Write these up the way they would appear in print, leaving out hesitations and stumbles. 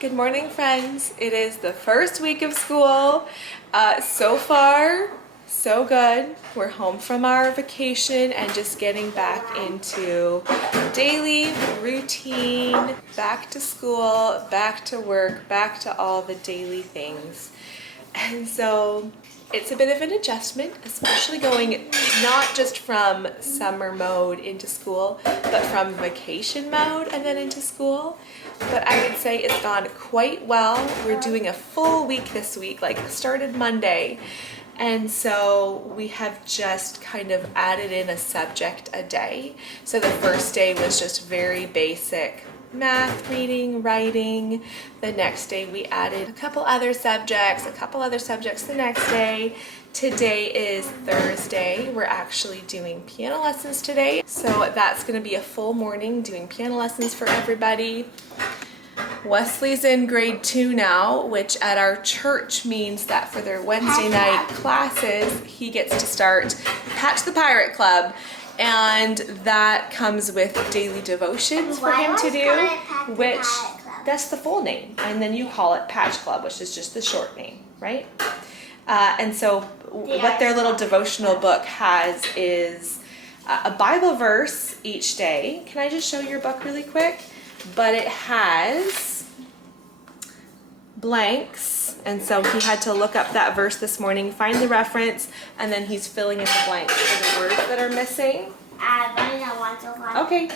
Good morning, friends. It is the first week of school. So far, so good. We're home from our vacation and just getting back into daily routine, back to school, back to work, back to all the daily things. And so it's a bit of an adjustment, especially going not just from summer mode into school, but from vacation mode and then into school. But I would say it's gone quite well. We're doing a full week this week, like started Monday. And so we have just kind of added in a subject a day. So the first day was just very basic math, reading, writing. The next day we added a couple other subjects the next day. Today is Thursday. We're actually doing piano lessons today. So that's gonna be a full morning doing piano lessons for everybody. Wesley's in grade 2 now, which at our church means that for their Wednesday night classes, he gets to start Patch the Pirate Club. And that comes with daily devotions for him to do, which that's the full name. And then you call it Patch Club, which is just the short name, right? And so what their little devotional book has is a Bible verse each day. Can I just show your book really quick? But it has blanks, and so he had to look up that verse this morning, find the reference, and then he's filling in the blanks for the words that are missing. Okay.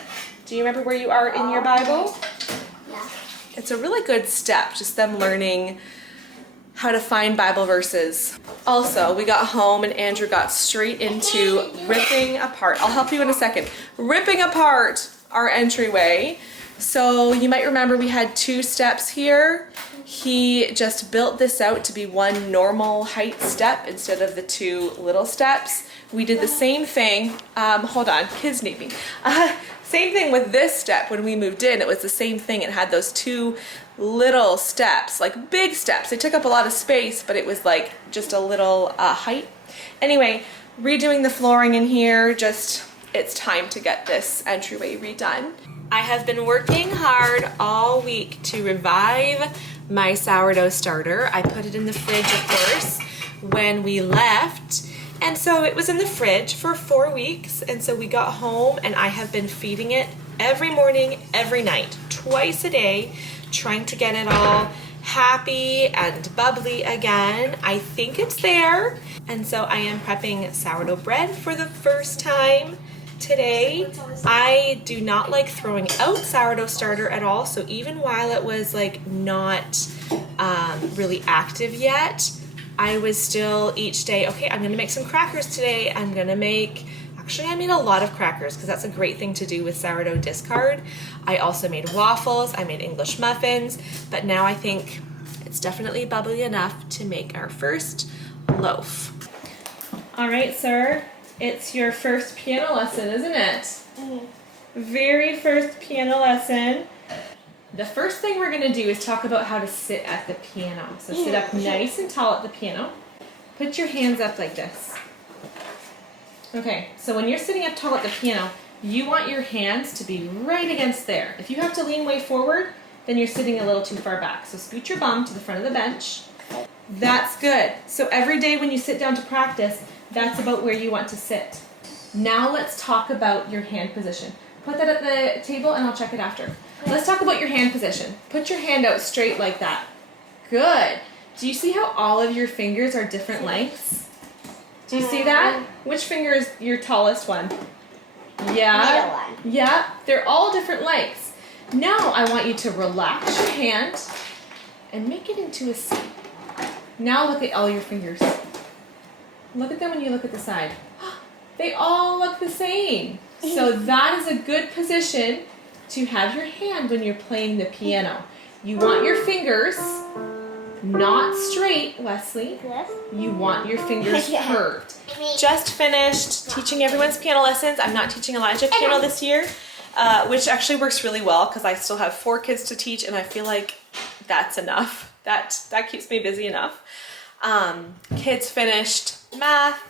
Do you remember where you are in your Bible? Yeah. It's a really good step, just them learning how to find Bible verses. Also, we got home and Andrew got straight into ripping apart. I'll help you in a second. Ripping apart our entryway. So you might remember we had 2 steps here. He just built this out to be one normal height step instead of the 2 little steps. We did the same thing, hold on, kids need me. Same thing with this step when we moved in. It was the same thing. It had those 2 little steps, like big steps. They took up a lot of space, but it was like just a little height. Anyway, redoing the flooring in here, just it's time to get this entryway redone. I have been working hard all week to revive my sourdough starter. I put it in the fridge, of course, when we left. And so it was in the fridge for 4 weeks. And so we got home and I have been feeding it every morning, every night, twice a day, trying to get it all happy and bubbly again. I think it's there. And so I am prepping sourdough bread for the first time today. I do not like throwing out sourdough starter at all, so even while it was like not really active yet, I was still each day, okay, I'm gonna make some crackers today. I made a lot of crackers because that's a great thing to do with sourdough discard. I also made waffles, I made English muffins, but now I think it's definitely bubbly enough to make our first loaf. All right, sir. It's your first piano lesson, isn't it? Mm-hmm. Very first piano lesson. The first thing we're going to do is talk about how to sit at the piano. So sit up nice and tall at the piano. Put your hands up like this. Okay, so when you're sitting up tall at the piano, you want your hands to be right against there. If you have to lean way forward, then you're sitting a little too far back. So scoot your bum to the front of the bench. That's good. So every day when you sit down to practice, that's about where you want to sit. Now let's talk about your hand position. Put that at the table and I'll check it after. Let's talk about your hand position. Put your hand out straight like that. Good. Do you see how all of your fingers are different lengths? Do you see that? Which finger is your tallest one? Yeah. Middle one. Yeah, they're all different lengths. Now I want you to relax your hand and make it into a C. Now look at all your fingers. Look at them when you look at the side. They all look the same. So that is a good position to have your hand when you're playing the piano. You want your fingers not straight, Wesley. You want your fingers curved. Just finished teaching everyone's piano lessons. I'm not teaching Elijah piano this year, which actually works really well because I still have 4 kids to teach and I feel like that's enough. That keeps me busy enough. Kids finished math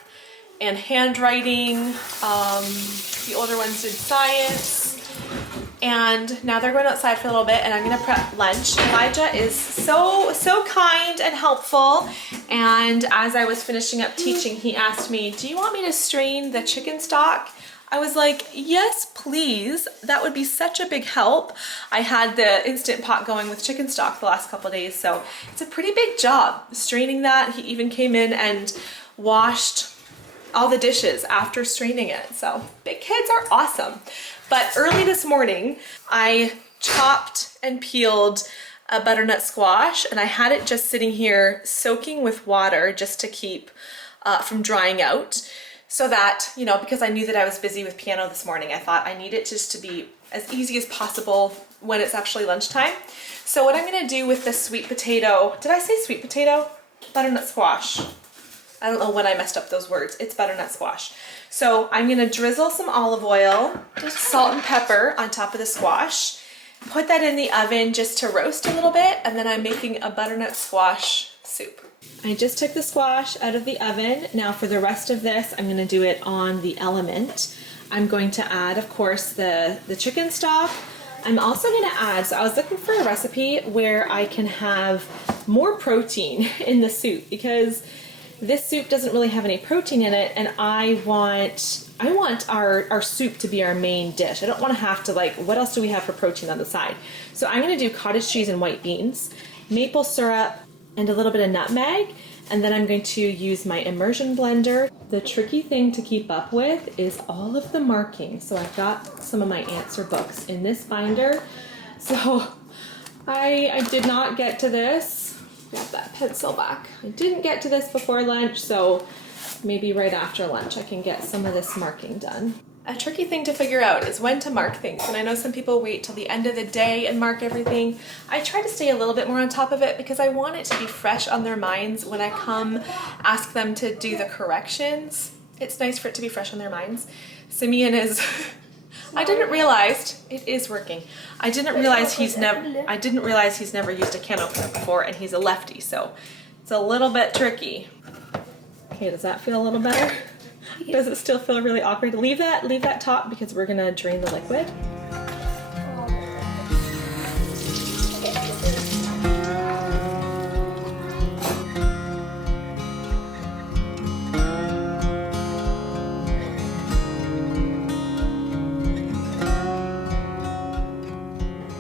and handwriting. The older ones did science. And now they're going outside for a little bit and I'm gonna prep lunch. Elijah is so kind and helpful. And as I was finishing up teaching, he asked me, do you want me to strain the chicken stock? I was like, yes, please. That would be such a big help. I had the Instant Pot going with chicken stock the last couple of days, so it's a pretty big job straining that. He even came in and washed all the dishes after straining it. So big kids are awesome. But early this morning, I chopped and peeled a butternut squash, and I had it just sitting here soaking with water just to keep from drying out. So that, you know, because I knew that I was busy with piano this morning, I thought I need it just to be as easy as possible when it's actually lunchtime. So what I'm gonna do with the sweet potato, did I say sweet potato? Butternut squash. I don't know when I messed up those words. It's butternut squash. So I'm gonna drizzle some olive oil, salt and pepper on top of the squash, put that in the oven just to roast a little bit, and then I'm making a butternut squash soup. I just took the squash out of the oven. Now for the rest of this, I'm gonna do it on the element. I'm going to add, of course, the chicken stock. I'm also gonna add, so I was looking for a recipe where I can have more protein in the soup because this soup doesn't really have any protein in it, and I want our soup to be our main dish. I don't wanna have to like, what else do we have for protein on the side? So I'm gonna do cottage cheese and white beans, maple syrup, and a little bit of nutmeg, and then I'm going to use my immersion blender. The tricky thing to keep up with is all of the markings. So I've got some of my answer books in this binder. So I did not get to this. Grab that pencil back. I didn't get to this before lunch, so maybe right after lunch I can get some of this marking done. A tricky thing to figure out is when to mark things, and I know some people wait till the end of the day and mark everything. I try to stay a little bit more on top of it because I want it to be fresh on their minds when I come ask them to do the corrections. It's nice for it to be fresh on their minds. Simeon is, I didn't realize, it is working. I didn't realize he's never used a can opener before, and he's a lefty, so it's a little bit tricky. Okay, does that feel a little better? Does it still feel really awkward? Leave that top because we're gonna drain the liquid.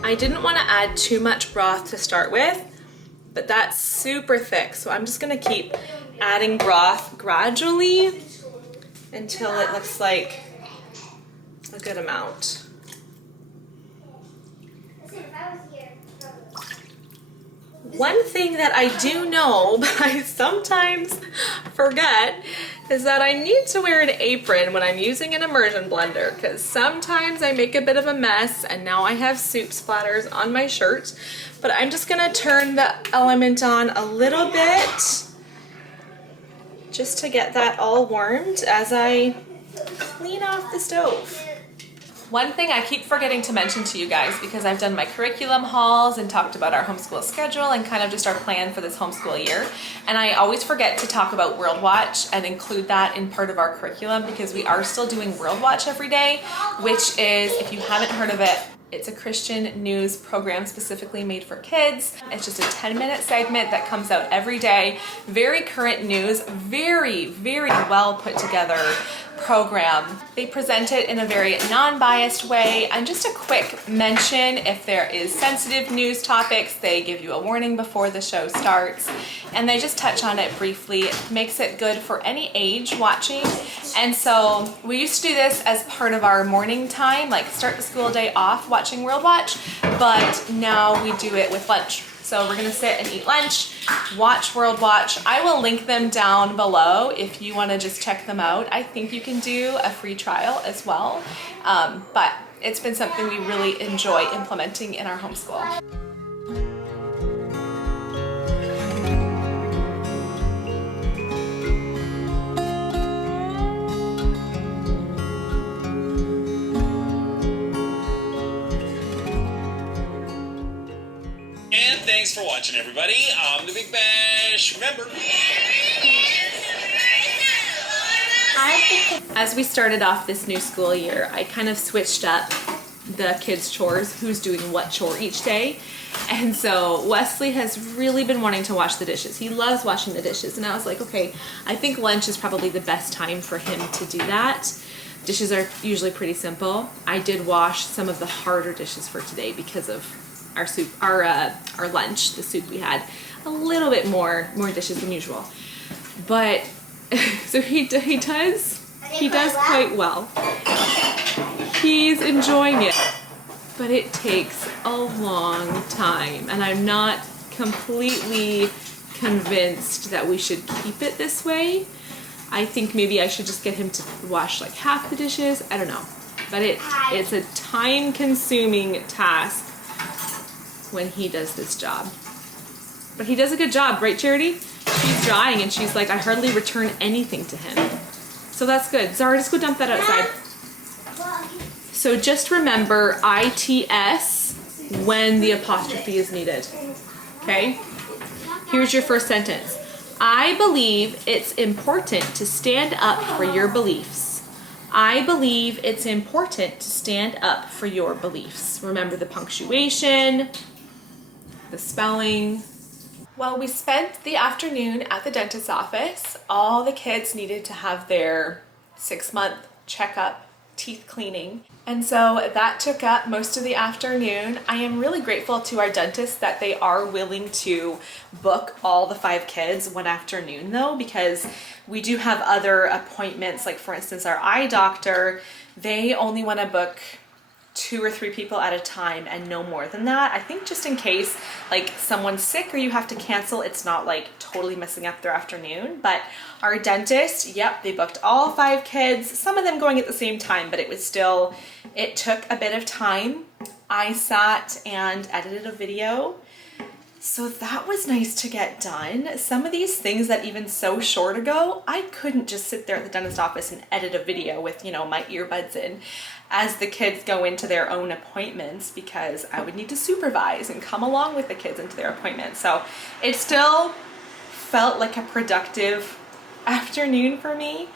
I didn't want to add too much broth to start with, but that's super thick, so I'm just gonna keep adding broth gradually until it looks like a good amount. One thing that I do know, but I sometimes forget, is that I need to wear an apron when I'm using an immersion blender, because sometimes I make a bit of a mess and now I have soup splatters on my shirt. But I'm just gonna turn the element on a little bit just to get that all warmed as I clean off the stove. One thing I keep forgetting to mention to you guys, because I've done my curriculum hauls and talked about our homeschool schedule and kind of just our plan for this homeschool year, and I always forget to talk about World Watch and include that in part of our curriculum, because we are still doing World Watch every day, which is, if you haven't heard of it, it's a Christian news program specifically made for kids. It's just a 10-minute segment that comes out every day. Very current news, very, very well put together program. They present it in a very non-biased way, and just a quick mention, if there is sensitive news topics, they give you a warning before the show starts, and they just touch on it briefly. It makes it good for any age watching. And so we used to do this as part of our morning time, like start the school day off watching World Watch, but now we do it with lunch. So we're gonna sit and eat lunch, watch World Watch. I will link them down below if you wanna just check them out. I think you can do a free trial as well, but it's been something we really enjoy implementing in our homeschool. Thanks for watching, everybody. I'm the Big Bash. Remember. As we started off this new school year, I kind of switched up the kids' chores, who's doing what chore each day. And so Wesley has really been wanting to wash the dishes. He loves washing the dishes. And I was like, okay, I think lunch is probably the best time for him to do that. Dishes are usually pretty simple. I did wash some of the harder dishes for today because of our soup, our lunch, the soup we had. A little bit more dishes than usual. But so he does quite well. He's enjoying it. But it takes a long time, and I'm not completely convinced that we should keep it this way. I think maybe I should just get him to wash like half the dishes. I don't know. But it's a time-consuming task when he does this job. But he does a good job, right, Charity? She's drying, and she's like, I hardly return anything to him. So that's good. Zara, just go dump that outside. So just remember ITS when the apostrophe is needed, okay? Here's your first sentence. I believe it's important to stand up for your beliefs. I believe it's important to stand up for your beliefs. Remember the punctuation, the spelling. Well, we spent the afternoon at the dentist's office. All the kids needed to have their 6-month checkup, teeth cleaning. And so that took up most of the afternoon. I am really grateful to our dentist that they are willing to book all the 5 kids one afternoon though, because we do have other appointments, like for instance our eye doctor, they only want to book 2 or 3 people at a time and no more than that. I think just in case like someone's sick or you have to cancel, it's not like totally messing up their afternoon. But our dentist, yep, they booked all 5 kids, some of them going at the same time, but it took a bit of time. I sat and edited a video, so that was nice to get done. Some of these things that even so short ago, I couldn't just sit there at the dentist office and edit a video with, my earbuds in as the kids go into their own appointments, because I would need to supervise and come along with the kids into their appointments. So it still felt like a productive afternoon for me,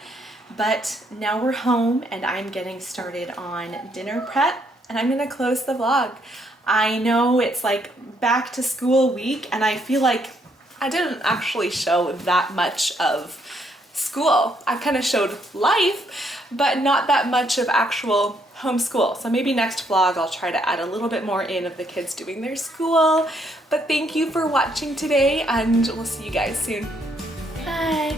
but now we're home and I'm getting started on dinner prep, and I'm gonna close the vlog. I know it's like back to school week, and I feel like I didn't actually show that much of school. I kind of showed life, but not that much of actual homeschool. So maybe next vlog I'll try to add a little bit more in of the kids doing their school. But thank you for watching today, and we'll see you guys soon. Bye.